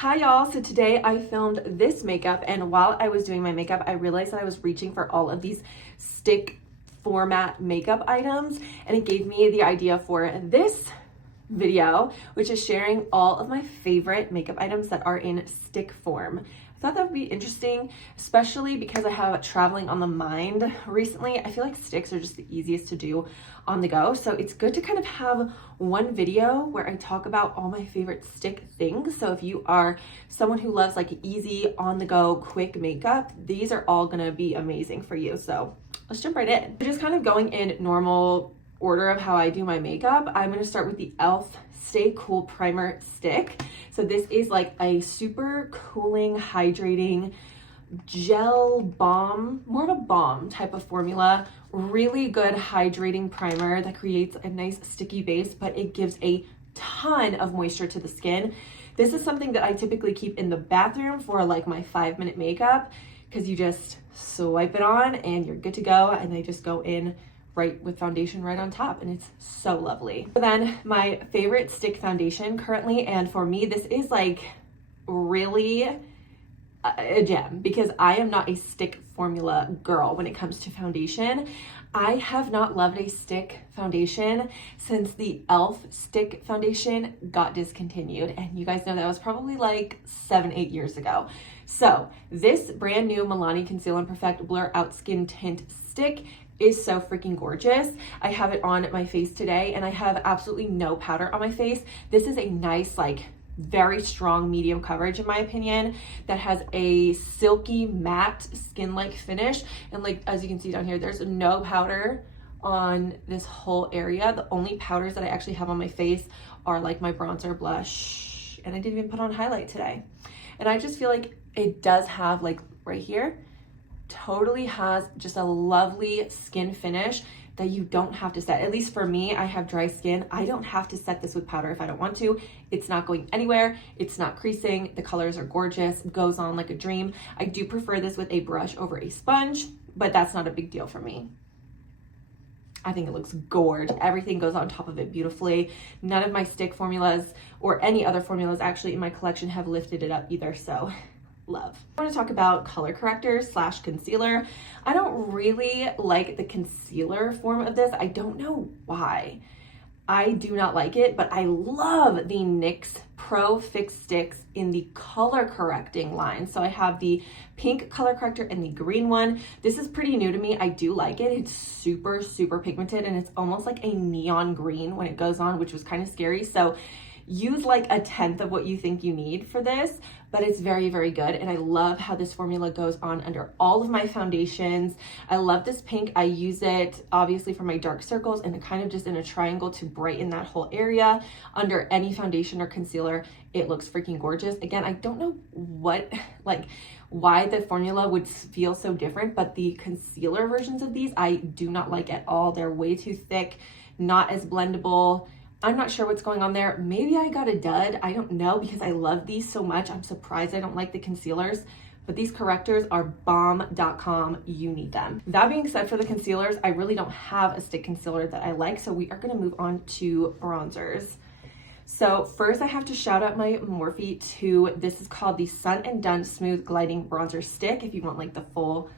Hi y'all, so today I filmed this makeup, and while I was doing my makeup I realized that I was reaching for all of these stick format makeup items, and it gave me the idea for this video, which is sharing all of my favorite makeup items that are in stick form. I thought that would be interesting, especially because I have traveling on the mind recently. I feel like sticks are just the easiest to do on the go. So it's good to kind of have one video where I talk about all my favorite stick things. So if you are someone who loves like easy on the go, quick makeup, these are all gonna be amazing for you. So let's jump right in. Just kind of going in normal order of how I do my makeup. I'm gonna start with the e.l.f. Stay Cool Primer Stick. So this is like a super cooling, hydrating gel balm, more of a balm type of formula. Really good hydrating primer that creates a nice sticky base, but it gives a ton of moisture to the skin. This is something that I typically keep in the bathroom for like my 5-minute makeup, because you just swipe it on and you're good to go. And I just go in right with foundation right on top, and it's so lovely. So then my favorite stick foundation currently, and for me this is like really a gem, because I am not a stick formula girl when it comes to foundation. I have not loved a stick foundation since the e.l.f. stick foundation got discontinued, and you guys know that was probably like 7-8 years ago. So this brand new Milani Conceal and Perfect Blur Out Skin Tint Stick is so freaking gorgeous. I have it on my face today, and I have absolutely no powder on my face. This is a nice, like, very strong medium coverage in my opinion, that has a silky matte skin-like finish, and like as you can see down here, there's no powder on this whole area. The only powders that I actually have on my face are like my bronzer, blush, and I didn't even put on highlight today. And I just feel like it does have, like right here, totally has just a lovely skin finish that you don't have to set. At least for me, I have dry skin. I don't have to set this with powder if I don't want to. It's not going anywhere. It's not creasing. The colors are gorgeous. It goes on like a dream. I do prefer this with a brush over a sponge, but that's not a big deal for me. I think it looks gorgeous. Everything goes on top of it beautifully. None of my stick formulas or any other formulas actually in my collection have lifted it up either, so love. I want to talk about color corrector / concealer. I don't really like the concealer form of this. I don't know why. I do not like it, but I love the NYX Pro Fix Sticks in the color correcting line. So I have the pink color corrector and the green one. This is pretty new to me. I do like it. It's super, super pigmented, and it's almost like a neon green when it goes on, which was kind of scary. So use like 1/10 of what you think you need for this, but it's very, very good. And I love how this formula goes on under all of my foundations. I love this pink. I use it obviously for my dark circles and kind of just in a triangle to brighten that whole area. Under any foundation or concealer, it looks freaking gorgeous. Again, I don't know why the formula would feel so different, but the concealer versions of these I do not like at all. They're way too thick, not as blendable. I'm not sure what's going on there. Maybe I got a dud. I don't know, because I love these so much. I'm surprised I don't like the concealers, but these correctors are bomb.com. You need them. That being said, for the concealers, I really don't have a stick concealer that I like, so we are going to move on to bronzers. So first I have to shout out my Morphe 2. This is called the Sun and Done Smooth Gliding Bronzer Stick, if you want like the full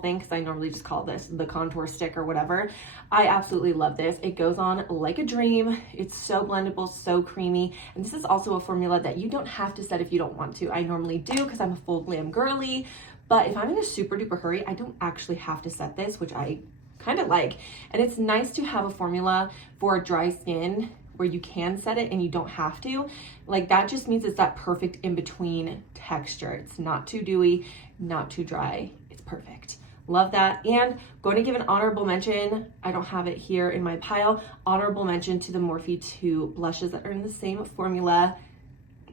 thing, because I normally just call this the contour stick or whatever. I absolutely love this. It goes on like a dream. It's so blendable, so creamy, and this is also a formula that you don't have to set if you don't want to. I normally do because I'm a full glam girly, but if I'm in a super duper hurry, I don't actually have to set this, which I kind of like. And it's nice to have a formula for dry skin where you can set it and you don't have to. Like, that just means it's that perfect in-between texture. It's not too dewy, not too dry. It's perfect. Love that. And going to give an honorable mention, I don't have it here in my pile, honorable mention to the Morphe 2 blushes that are in the same formula.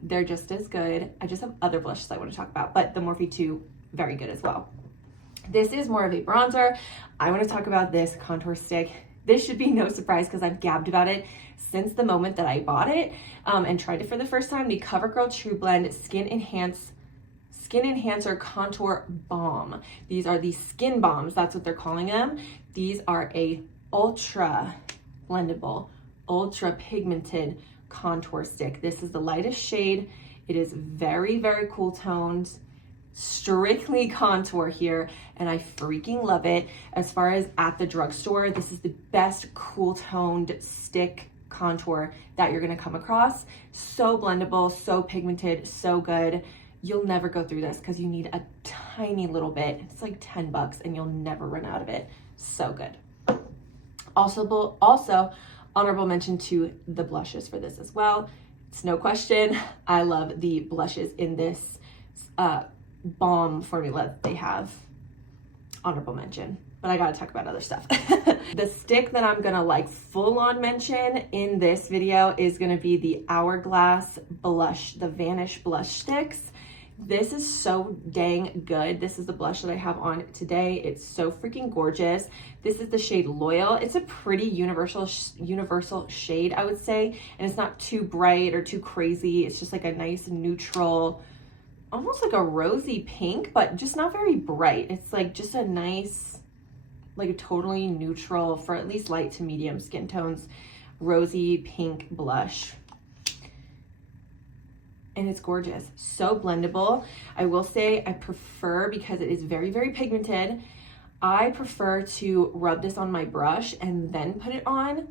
They're just as good. I just have other blushes I want to talk about, but the Morphe 2, very good as well. This is more of a bronzer. I want to talk about this contour stick. This should be no surprise because I've gabbed about it since the moment that I bought it and tried it for the first time. The CoverGirl True Blend Skin Enhancer Contour Balm. These are the skin bombs. That's what they're calling them. These are a ultra blendable, ultra pigmented contour stick. This is the lightest shade It is very, very cool toned, strictly contour here, and I freaking love it. As far as at the drugstore, this is the best cool toned stick contour that you're gonna come across. So blendable, so pigmented, so good. You'll never go through this because you need a tiny little bit. It's like 10 bucks and you'll never run out of it. So good. Also honorable mention to the blushes for this as well. It's no question, I love the blushes in this balm formula that they have. Honorable mention, but I gotta talk about other stuff. The stick that I'm gonna like full on mention in this video is gonna be the Hourglass blush, the Vanish blush sticks. This is so dang good. This is the blush that I have on today. It's so freaking gorgeous. This is the shade Loyal. It's a pretty universal shade, I would say, and it's not too bright or too crazy. It's just like a nice neutral, almost like a rosy pink, but just not very bright. It's like just a nice, like a totally neutral, for at least light to medium skin tones, rosy pink blush. And it's gorgeous, so blendable. I will say I prefer, because it is very, very pigmented, I prefer to rub this on my brush and then put it on.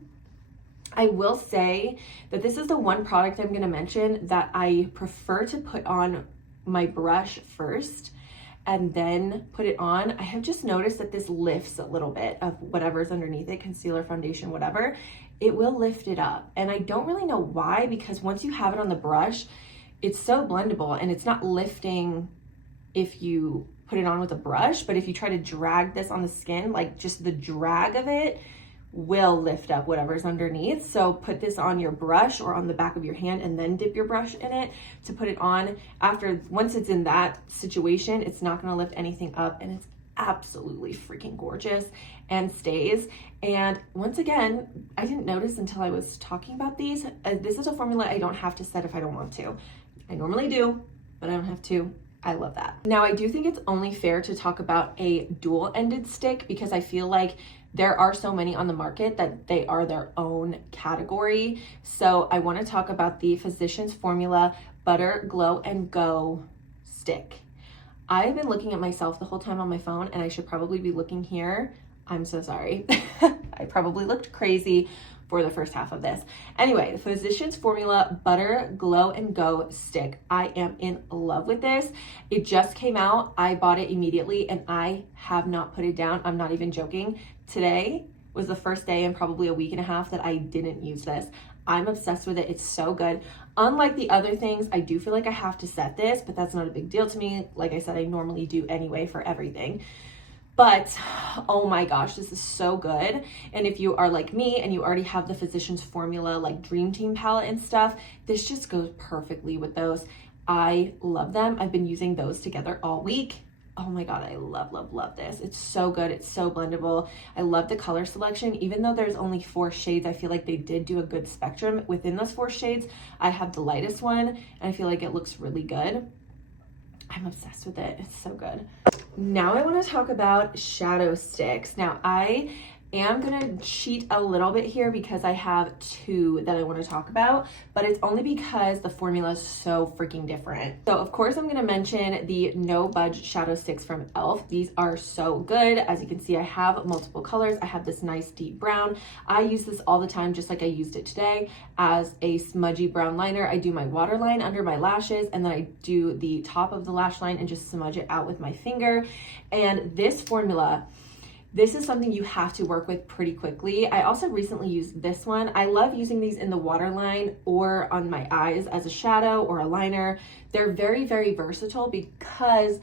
I will say that this is the one product I'm gonna mention that I prefer to put on my brush first and then put it on. I have just noticed that this lifts a little bit of whatever's underneath it, concealer, foundation, whatever. It will lift it up. And I don't really know why, because once you have it on the brush, it's so blendable and it's not lifting if you put it on with a brush, but if you try to drag this on the skin, like just the drag of it will lift up whatever's underneath. So put this on your brush or on the back of your hand and then dip your brush in it to put it on. Once it's in that situation, it's not gonna lift anything up, and it's absolutely freaking gorgeous and stays. And once again, I didn't notice until I was talking about these. This is a formula I don't have to set if I don't want to. I normally do, but I don't have to. I love that. Now, I do think it's only fair to talk about a dual-ended stick, because I feel like there are so many on the market that they are their own category. So I want to talk about the Physicians Formula Butter Glow and Go stick. I've been looking at myself the whole time on my phone, and I should probably be looking here. I'm so sorry. I probably looked crazy for the first half of this. Anyway, the Physicians Formula Butter Glow and Go stick. I am in love with this. It just came out. I bought it immediately and I have not put it down. I'm not even joking. Today was the first day in probably a week and a half that I didn't use this. I'm obsessed with it. It's so good. Unlike the other things, I do feel like I have to set this, but that's not a big deal to me. Like I said, I normally do anyway for everything. But oh my gosh, this is so good. And if you are like me and you already have the Physicians Formula like Dream Team palette and stuff, this just goes perfectly with those. I love them. I've been using those together all week. Oh my God, I love this. It's so good. It's so blendable. I love the color selection. Even though there's only 4 shades, I feel like they did do a good spectrum within those 4 shades. I have the lightest one and I feel like it looks really good. I'm obsessed with it. It's so good. Now I want to talk about Shadow Stix. Now I am going to cheat a little bit here because I have 2 that I want to talk about, but it's only because the formula is so freaking different. So of course I'm going to mention the No Budge Shadow Stix from e.l.f. These are so good. As you can see, I have multiple colors. I have this nice deep brown. I use this all the time, just like I used it today, as a smudgy brown liner. I do my waterline under my lashes, and then I do the top of the lash line and just smudge it out with my finger. And this formula, this is something you have to work with pretty quickly. I also recently used this one. I love using these in the waterline or on my eyes as a shadow or a liner. They're very, very versatile because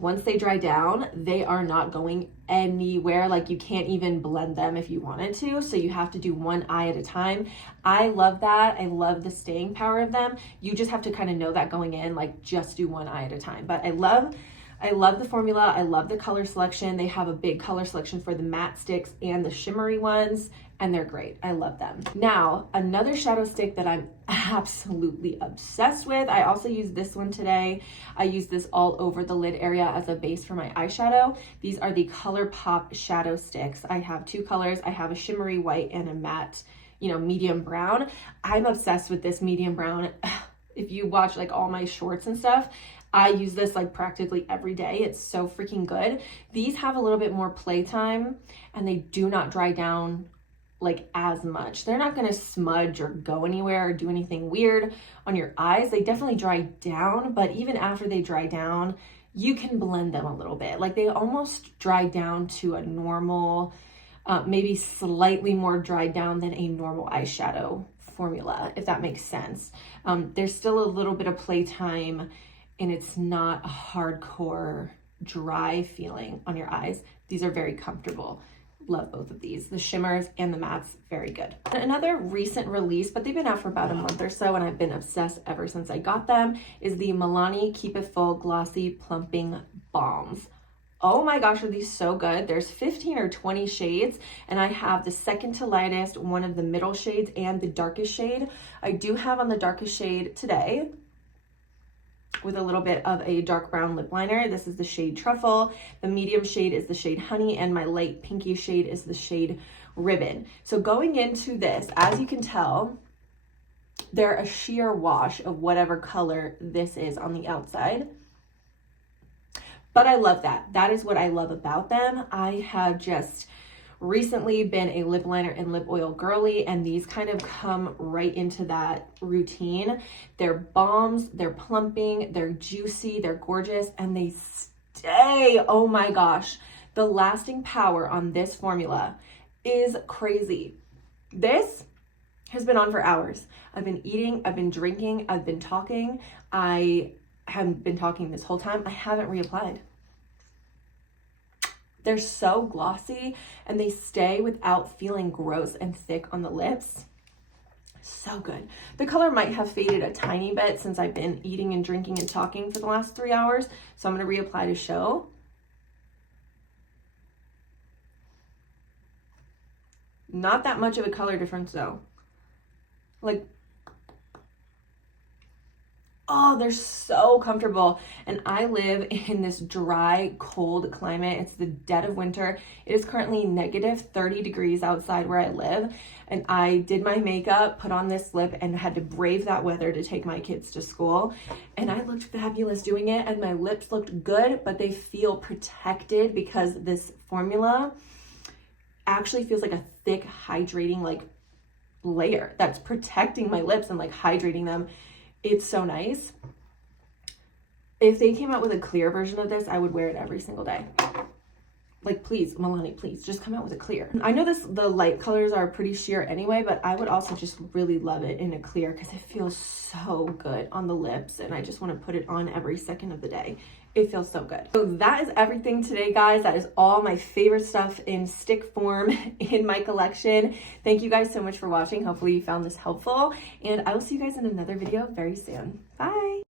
once they dry down, they are not going anywhere. Like you can't even blend them if you wanted to. So you have to do one eye at a time. I love that. I love the staying power of them. You just have to kind of know that going in, like just do one eye at a time. But I love the formula. I love the color selection. They have a big color selection for the matte sticks and the shimmery ones, and they're great. I love them. Now, another shadow stick that I'm absolutely obsessed with. I also use this one today. I use this all over the lid area as a base for my eyeshadow. These are the ColourPop shadow sticks. I have 2 colors. I have a shimmery white and a matte, medium brown. I'm obsessed with this medium brown. if you watch like all my shorts and stuff, I use this like practically every day. It's so freaking good. These have a little bit more playtime and they do not dry down like as much. They're not gonna smudge or go anywhere or do anything weird on your eyes. They definitely dry down, but even after they dry down, you can blend them a little bit. Like they almost dry down to a normal, maybe slightly more dried down than a normal eyeshadow formula, if that makes sense. There's still a little bit of playtime and it's not a hardcore dry feeling on your eyes. These are very comfortable. Love both of these. The shimmers and the mattes, very good. Another recent release, but they've been out for about a month or so and I've been obsessed ever since I got them, is the Milani Keep It Full Glossy Plumping Balms. Oh my gosh, are these so good. There's 15 or 20 shades and I have the second to lightest, one of the middle shades, and the darkest shade. I do have on the darkest shade today with a little bit of a dark brown lip liner. This is the shade Truffle. The medium shade is the shade Honey, and my light pinky shade is the shade Ribbon. So going into this, as you can tell, they're a sheer wash of whatever color this is on the outside. But I love that. That is what I love about them. I have just recently been a lip liner and lip oil girly, and these kind of come right into that routine. They're balms, they're plumping, they're juicy, they're gorgeous, and they stay. Oh my gosh. The lasting power on this formula is crazy. This has been on for hours. I've been eating, I've been drinking, I've been talking. I haven't been talking this whole time. I haven't reapplied. They're so glossy and they stay without feeling gross and thick on the lips. So good. The color might have faded a tiny bit since I've been eating and drinking and talking for the last 3 hours. So I'm going to reapply to show. Not that much of a color difference though. Like, oh, they're so comfortable. And I live in this dry, cold climate. It's the dead of winter. It is currently negative 30 degrees outside where I live. And I did my makeup, put on this lip, and had to brave that weather to take my kids to school. And I looked fabulous doing it, and my lips looked good, but they feel protected because this formula actually feels like a thick, hydrating like layer that's protecting my lips and like hydrating them. It's so nice. If they came out with a clear version of this, I would wear it every single day. Like, please, Milani, please, just come out with a clear. I know the light colors are pretty sheer anyway, but I would also just really love it in a clear because it feels so good on the lips, and I just want to put it on every second of the day. It feels so good. So that is everything today, guys. That is all my favorite stuff in stick form in my collection. Thank you guys so much for watching. Hopefully you found this helpful, and I will see you guys in another video very soon. Bye.